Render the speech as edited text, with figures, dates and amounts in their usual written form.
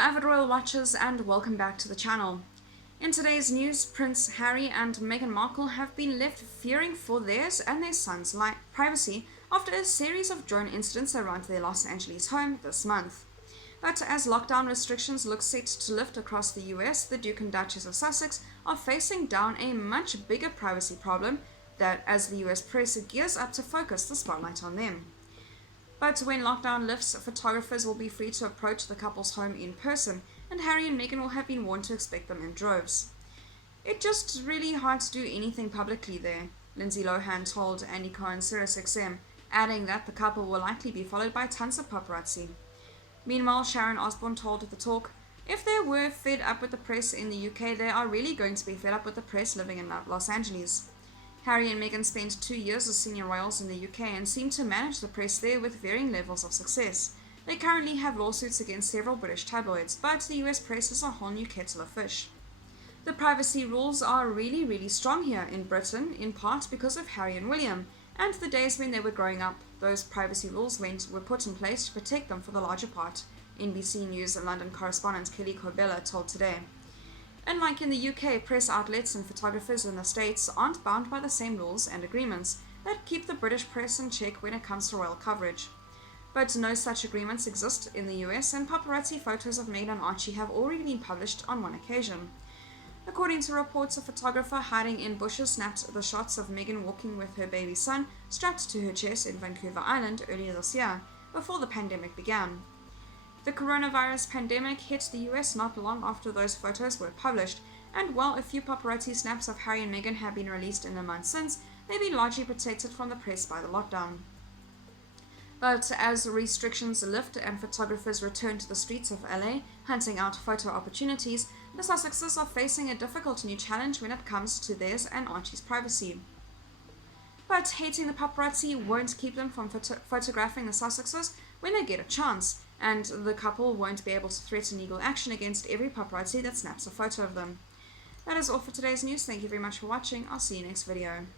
avid royal watchers, and welcome back to the channel. In today's news, Prince Harry and Meghan Markle have been left fearing for theirs and their son's privacy after a series of drone incidents around their Los Angeles home this month. But as lockdown restrictions look set to lift across the US, the Duke and Duchess of Sussex are facing down a much bigger privacy problem that as the US press gears up to focus the spotlight on them. But when lockdown lifts, photographers will be free to approach the couple's home in person, and Harry and Meghan will have been warned to expect them in droves. "It's just really hard to do anything publicly there," Lindsay Lohan told Andy Cohen's Sirius XM, adding that the couple will likely be followed by tons of paparazzi. Meanwhile, Sharon Osbourne told The Talk, "If they were fed up with the press in the UK, they are really going to be fed up with the press living in Los Angeles." Harry and Meghan spent 2 years as senior royals in the UK and seem to manage the press there with varying levels of success. They currently have lawsuits against several British tabloids, but the US press is a whole new kettle of fish. The privacy rules are really strong here in Britain, in part because of Harry and William, and the days when they were growing up, those privacy rules were put in place to protect them for the larger part, NBC News London correspondent Kelly Corbella told Today. Unlike in the UK, press outlets and photographers in the States aren't bound by the same rules and agreements that keep the British press in check when it comes to royal coverage. But no such agreements exist in the US, and paparazzi photos of Meghan and Archie have already been published on one occasion. According to reports, a photographer hiding in bushes snapped the shots of Meghan walking with her baby son strapped to her chest in Vancouver Island earlier this year, before the pandemic began. The coronavirus pandemic hit the US not long after those photos were published, and while a few paparazzi snaps of Harry and Meghan have been released in the month since, they've been largely protected from the press by the lockdown. But as restrictions lift and photographers return to the streets of LA hunting out photo opportunities, the Sussexes are facing a difficult new challenge when it comes to theirs and Archie's privacy. But hating the paparazzi won't keep them from photographing the Sussexes when they get a chance, and the couple won't be able to threaten legal action against every paparazzi that snaps a photo of them. That is all for today's news. Thank you very much for watching. I'll see you next video.